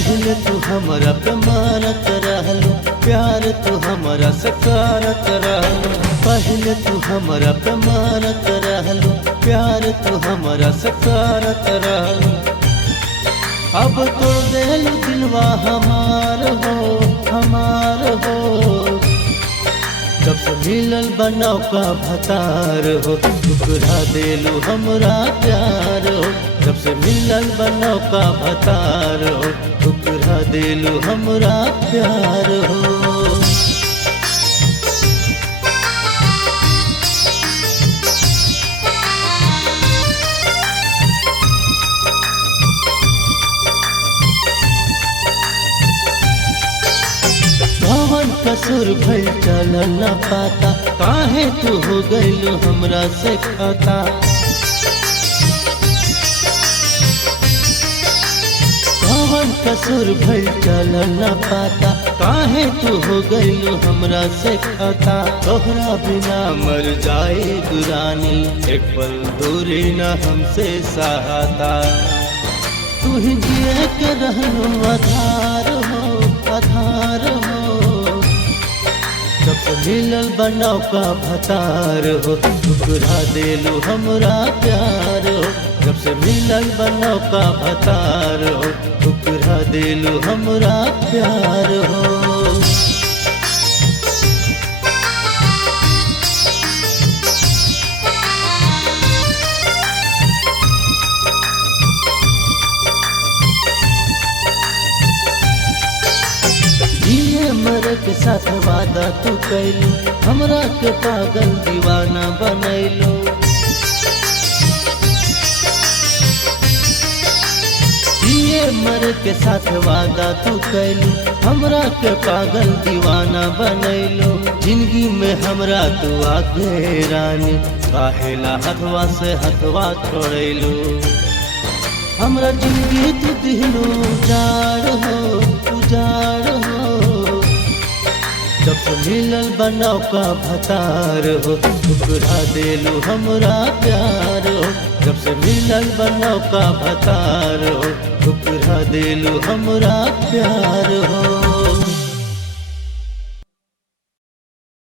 पहले तू हमरा पे मारत रहलू, प्यार तू हमरा से करत रहलू। पहले तू हमरा पे मारत रहलू, प्यार तू हमरा से करत रहलू। अब तो दिल दिलवा हमार हो, हमार हो। जब से मिलल बनाओ का भतार हो, ठुकरा देलू हमरा प्यार हो। जब से मिलल बनाओ का भतार हो, ठुकरा देलू हमरा प्यार हो। कसूर भइल चल न पाता, काहे तू हो गइलू हमरा से खाता। कौन कसूर भइल चल न पाता, काहे तू हो गइलू हमरा से खाता। तोहरा बिना मर जाए दुरानी, एक पल दूरी न हमसे सहाता। तू ही जिए के रहलू आधार हो, आधार हो। जब से मिलल बनाओ का भतार हो, ठुकरा देलू हमरा प्यार हो। जब से मिलल बनाओ का भतार हो, ठुकरा देलू हमरा प्यार हो। मरे के साथ वादा तू कैलू, हमरा के पागल दीवाना बनैलू। मरे के साथ वादा तू कैलू, हमरा के पागल दीवाना बनैलू। जिंदगी में हमरा तू आगे रानी, काहेला हथवा से हथवा छोड़ैलू। हमरा जिंदगी तू दिलू उजाड़ हो, उजाड़ हो। जब से मिलल बनाओ का भतार हो, ठुकरा देलू हमरा प्यार हो। जब से मिलल बनाओ का भतार हो, ठुकरा देलू हमरा प्यार हो।